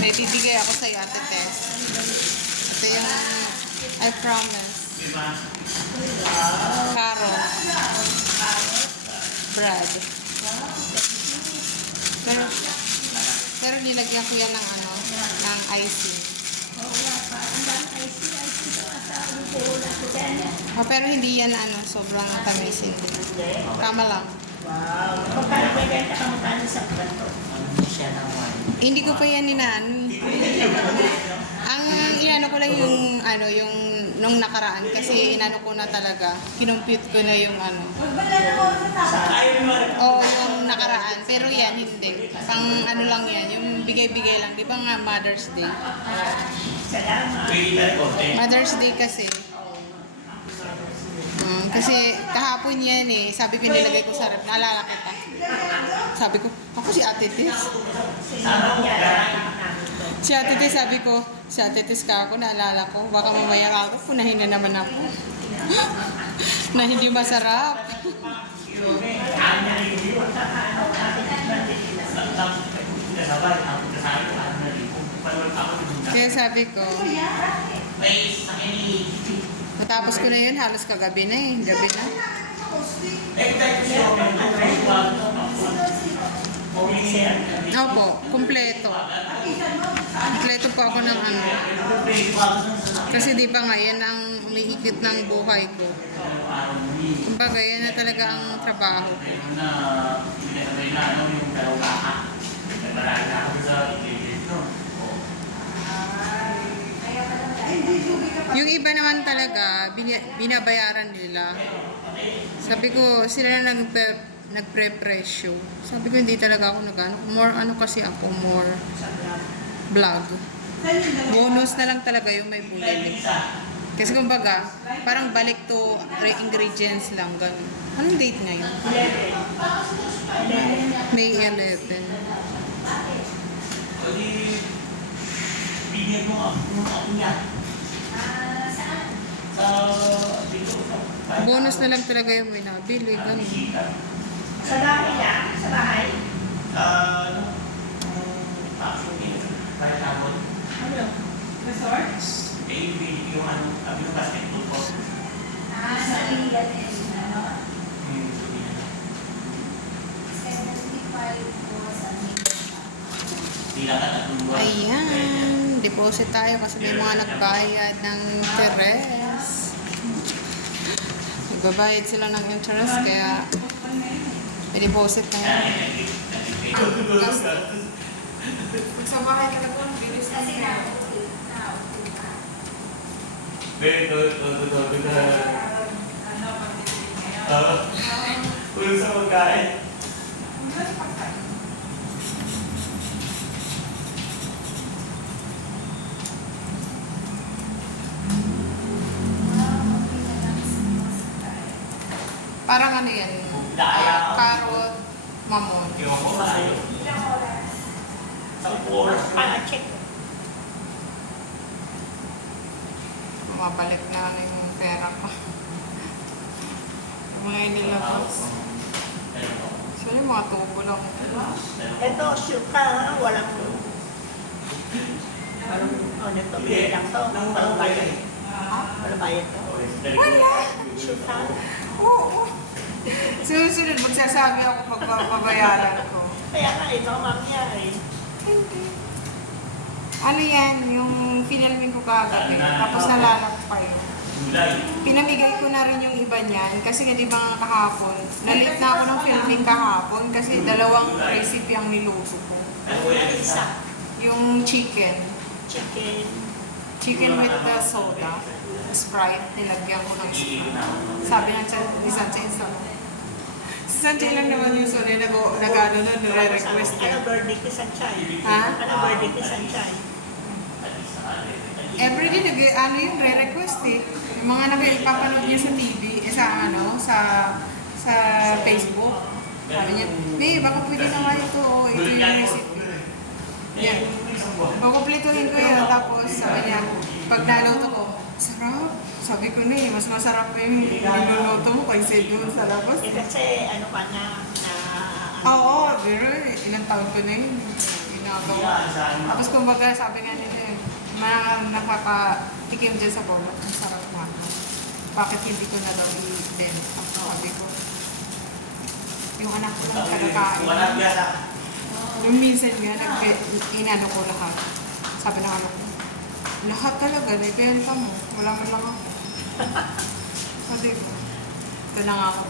May bibigay ako sa'yo, Ate Tess. Ito yung I promise. Carrot. Bread. Pero nilagyan ko yan ng ano, ng icing. Oh, pero hindi yan ano, sobrang tamis, hindi. Tama lang. Magkano ba yan? Magkano sa plato? Hindi ko pa yan inaan. Ang inano ko lang yung ano, yung nung nakaraan kasi inano ko na talaga. Kinumpute ko na yung ano. Oo, yung nakaraan. Pero yan, hindi. Pang ano lang yan, yung bigay-bigay lang. Di ba nga Mother's Day? Mother's Day kasi. Kasi kahapon yan eh. Sabi ko nilagay ko sa rep. Naalala kita. Sabi ko, ako si Ate Tis. Si Ate Tis, sabi ko, si Ate Tis ka ako, naalala ko. Baka mamaya ako, punahin na naman ako. Na hindi masarap. Kaya sabi ko, matapos ko na yun, halos kagabi na eh. Gabi na. Opo, kumpleto. Kumpleto po ako ng ano. Kasi di ba nga, yan ang umiikot ng buhay ko. Kumbaga, yan na talaga ang trabaho ko. Yung iba naman talaga, binabayaran nila. Sabi ko, sila na nagpre-presyo. Sabi ko, hindi talaga ako nag-ano. More, ano kasi ako, more vlog. Bonus na lang talaga yung may bulili. Kasi kumbaga, parang balik to ingredients lang. Ganun. Anong date ngayon? May 11. Bigyan mo ako niya. Bonus na lang talaga yung may nabili. Ganun. Sa bahay niya? Sa bahay? Ano? Resort? Yung ano, yung basketball po. Sa Iligan eh. Ano? Ayan. Deposit tayo kasi may mga nagbayad ng interest. Nagbabayad sila ng interest kaya i-deposit na yan. Sa bahay talaga ang bilis na siya. Kung sa magkain. Parang ano yan? Carrot, mamon. Yung ako malayo. Ang oras pa. Check. Mabalik na yung pera ko. Mga inilabas. So yung mga tubo lang. Ito, sure ka ha? Walang... Ano ito? Bili lang to. Walang bayad. Walang bayad to. Wala! Sure ka? Oo. Susunod, magsasabi ako pagpapabayaran ko. Kaya nga, ito ang mangyari. Hindi. Ano yan? Yung finalmin ko kagabi. Tapos nalala ko pa yun. Pinamigay ko na rin yung iba niyan. Kasi nga di ba nga kahapon, nalit na ako ng filming kahapon kasi dalawang recipe ang niluto ko. Ano yung isa? Yung chicken. Chicken. Chicken with the soda. Sprite. Nilagyan ko ng Sprite. Sabi ng Sanche, si Sanche lang naman yung soda nag-ano na nire-request Ano eh. birthday ko sa Chay? Ha? Ano birthday ko sa Chay? Everyday ano yung re-request eh. Yung mga napapanood niya sa TV, sa ano, sa Facebook. Sabi niya, May, baka pwede naman ito, ito yung recipe. Yan. Pakuplituhin ko yun, tapos sabi niya, pag naluto ko, sarap Sabi ko na mas masarap yung niluluto mo kaysa doon sa labas. Eh, kasi ano ka na Oo, pero ilang taon ko na yun. Ginagawa. Tapos kumbaga, sabi nga nila mga nakakatikim dyan sa bawat, ang sarap nga. Bakit hindi ko na daw i-blend? Sabi ko, yung anak ko lang kalakain. Yung minsan nga, inano ko lahat. Sabi ng anak ko, lahat talaga, nipenta mo. Wala man lang ako. Sabi ko, ito na nga ako,